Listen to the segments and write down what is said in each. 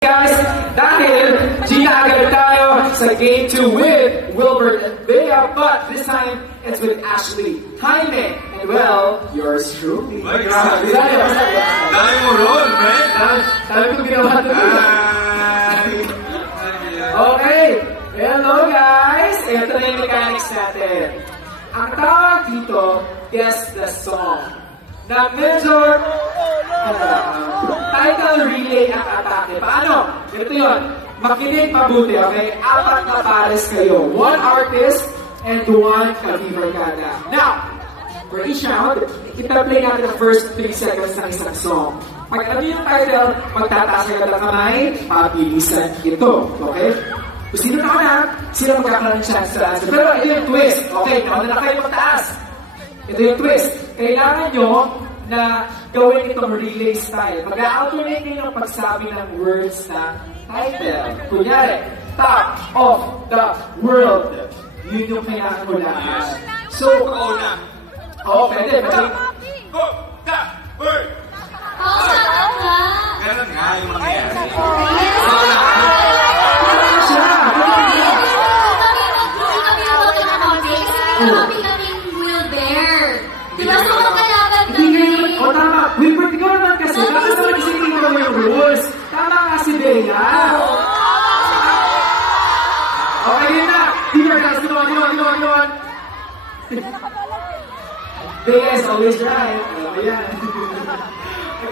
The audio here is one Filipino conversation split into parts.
Guys, dahil ginagad tayo sa game 2 with Wilbert and Bea, but this time it's with Ashley, Jaime, and well, yours truly. Ay, grabe. Dami mo ron, man. Dami ko ginawa ito. Okay, hello guys! Ito na yung mechanics natin. Ang tawag dito, guess the song. Na medyo title relay ang atake. Paano? Ito yun. Makinig mabuti, okay? 4 na pares kayo. 1 artist and 1 ka-Vivergada. Now, for each round, ita-play natin the first 3 seconds ng isang song. Pag alam yung title, magtataas ka ng kamay, pabilisan ito. Okay? Kung sino na sino magkakaroon ng chance sa answer. Pero ito yung twist. Okay, nauna na kayo magtaas. Ito yung twist. Kailangan nyo na gawin itong relay style. Mag-alternate kayo ng pagsabi ng words na title. Kunyari, top of the world. Yun yung kailangan mo lahat. So, pwede. Go, top, word. Meron nga yung mangyayari. Tama. Wilbert, ikaw naman kasi. Bakit naman isipin mo yung rules? Tama nga si Bea. Okay, yun na. Vivergada, ginawa. Bea is always right. Ayan.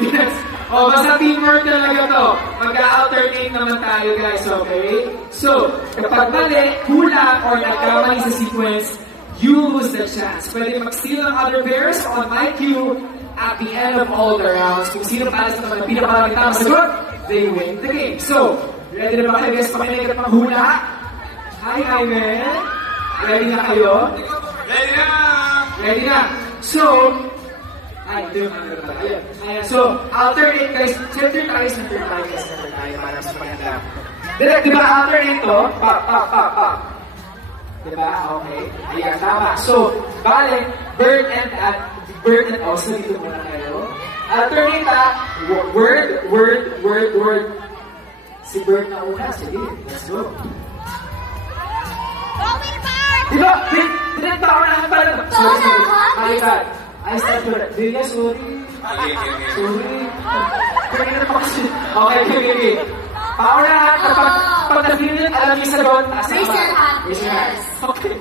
Yes. Basta teamwork talaga to. Mag-alternate naman tayo, guys, okay? So, kapag mali, kulang, or nagkamali sa sequence, you lose the chance. Pwede mag-steal ng other pairs on my cue at the end of all the rounds. Kung sino palas naman ang pinakamarami tamang sagot, they win the game. So, ready na ba kayo, guys? Pakinig at panghula? Hi, Jaime. Ready na kayo? Ready na! Ready na. So, so, alternate guys. Center tayo. Para sa paganda. Direct, di ba alternate to? Pa. Diba? Okay. Ayan, tama. So, balik, Bird and also dito muna kayo. Alternate word. Si Bird na una. Sige, let's go. Diba? Pinagtao na ang pala. Sorry. I start with it. Bea, sorry. Okay. Paula, kapag na-feel alam niyo sagot. Raise your hand. Yes. Okay.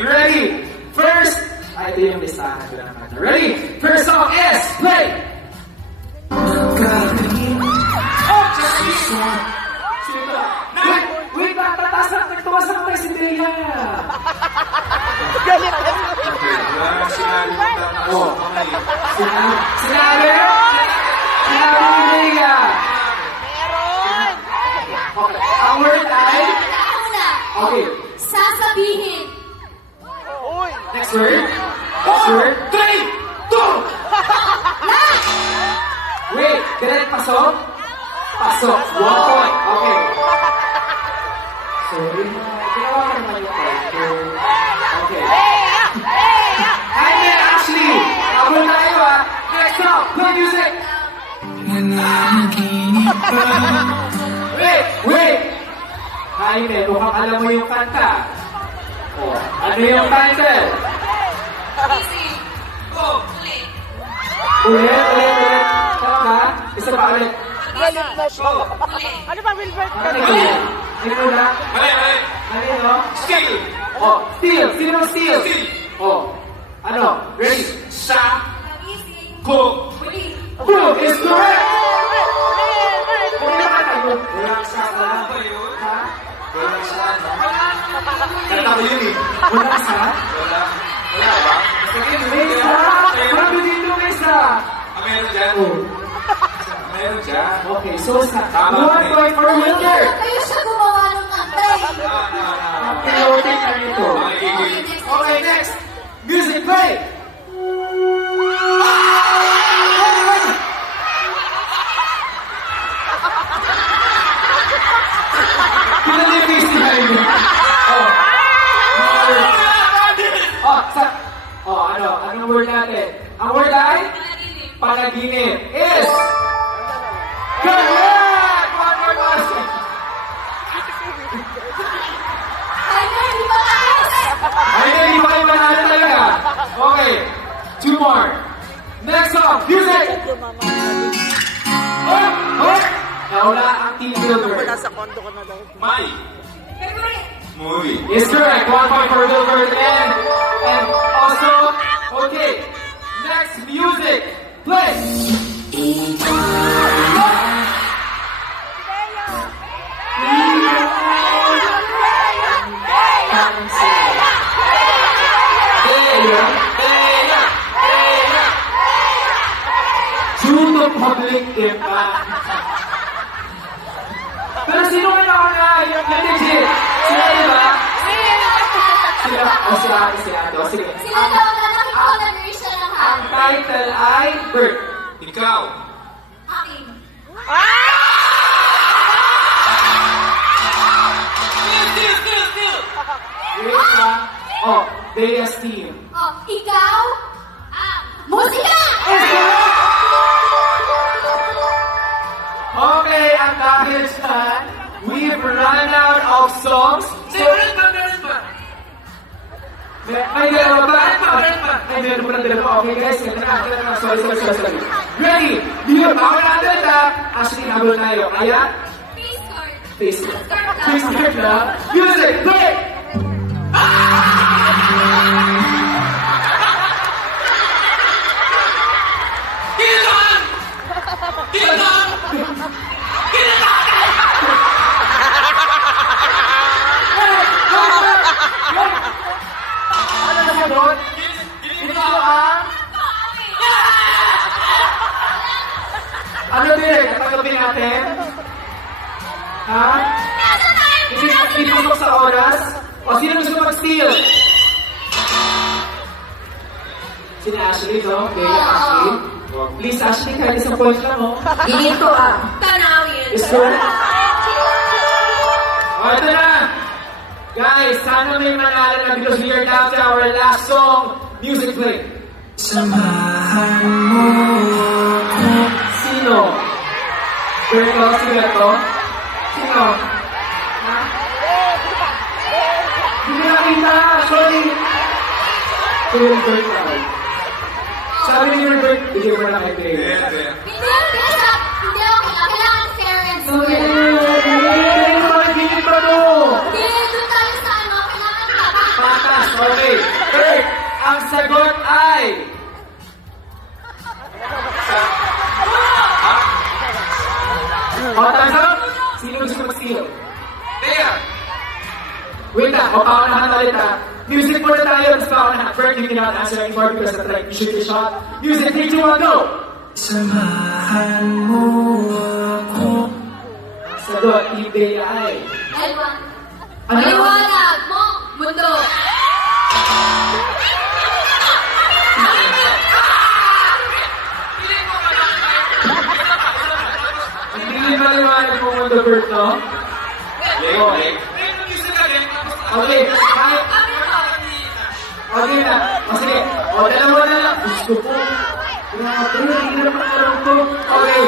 Ready? First, ito yung listahan ko naman. Ready? First song is play! Wait, tataas na. Nagtuwas na kayo si Bea. Sinabi ni Bea. Okay. Ang word ay? Okay. Sasabihin. Next word. 3, 2! Wait, direct pasok? Pasok. 1 point. Okay. Sorry. Ginawa ka naman yung title. Okay. Jaime, Ashley. Abol tayo ah. Next song. Play music. Wait! Jaime, mukhang alam mo yung kanta. Ano yung title? Ulit. Tama ba? Isa pa ulit. Ano ba, Wilbert? Ano na? Mali. Ano? Steal. Steal. Sino steal? Ano? Ready? Sa. Ko. Boom is correct! Walang sa. Walang ba yun? Walang sa. Kanta ko yun eh. Wala sa? Wala ba? May isa! Sabi dito may isa! Meron dyan? Meron dyan? Okay, so sa 1 point for Wilbert! Kayo siya gumawa ng antay. Ang chaotic na nito. Okay, next! Music play! Pinalipis si Jaime. Anong word natin? Ang word ay? Panaginip. Is correct! 1 point. two more. Next song, music! Oh! Naula ang Team Wilbert. My Favorite. movie. Is correct. 1 point for Wilbert again. And also, okay. Next, music. Play. True to public impact. Pero sino nga nauna? Yung legit. Sila diba? Sila. O sila ate, sila ate. O sige. Sila daw na nakikita ng Ang title ay Bert. Ikaw. Akin. Wait lang. Oh, Bea's team. Oh, ikaw? Musika! Okay, at dahil dyan, we've run out of songs. So, may dalawa ba? Ay, meron mo ng dalawa. Okay guys, ito na. Sorry. Ready? Dito, bawal natin na. Actually, nabol tayo. Kaya, Face card. face it. Face it na. Music, play! Ano na sagot? Ito ang... Ano din? Natanggapin natin? Ha? Hindi pasok sa oras? O sino gusto mag-steal? Sina Ashley, no? Bea, Ashley. Please, Ashley, kahit isang point lang, oh. Dito Tanawin. Is correct. O, ito na. Guys, sana may manalo na because we are down to our last song. Music play. Samahan mo ako. Sino? Berto, si Berto? Sino? Ha? Hindi nakita, sorry. Yung Berto. Sabi ni Berto, hindi mo na kay Berto. Hindi ako kailangan fair and square. Hindi pa no! Hindi, doon tayo sa ano, kailangan tapat. Patas, okay. Third, ang sagot ay... O, time's up. Sino gusto mag-steal? Bea. Wait lang, o paunahan ulit ha. Music muna tayo, tapos paunahan. Frank, you cannot answer anymore because that's like, you shoot your shot. Music, 3, 2, 1, go! Samahan mo ako. Sagot, eBay ay... L1. Ano? Maliwanag mo, mundo. Hindi maliwanag mo mundo, Bert, no? Okay. Okay, kahit... Okay na. O sige, o dalawa na lang. Gusto ko. Grabe, hindi na pagkaroon ko. Okay,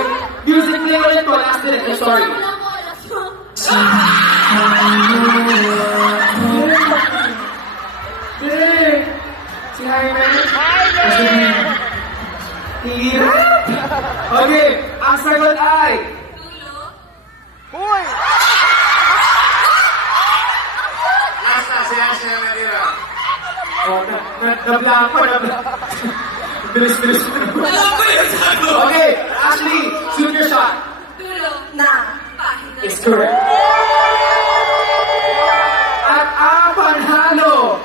music play ulit po. Last minute, I'm sorry. Hey, si Jaime. Kasi hirap. Okay, ang sagot ay... Last na, si Ashley ang natira. Oh, nabla ko. Bilis. Okay, Ashley, shoot your shot. Dulo na pahina. It's correct. At ang panhalo.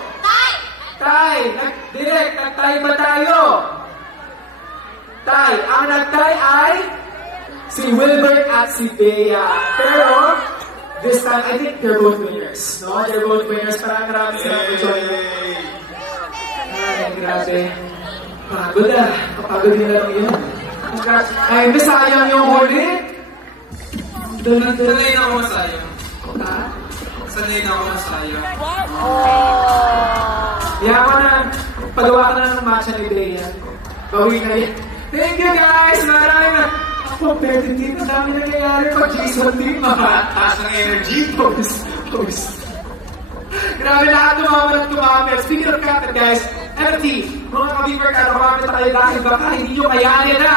Tay, direct, nagtay ba tayo? Tay, ang nagtay ay si Wilbert at si Bea. Pero, this time, I think they're both winners. No, they're both winners. Maraming salamat for joining. Ay, grabe. Pagod ah. Kapagod nila lang yun. Ay, sayang yung huli. Sanay na ako sa'yo. Ha? Sanay na ako sa'yo. Yaman na. Pagawa ka na ng matcha ni Bea. Bawi na yan. Thank you guys! Maraming na. Competitive. Ang dami nangyayari pag Jason team. Taas ng energy. Post. Grabe lahat tumama at tumama. Speaking of content guys, and quality. Mga ka-Beaver ka, kumapit tayo dahil baka hindi nyo kayanin na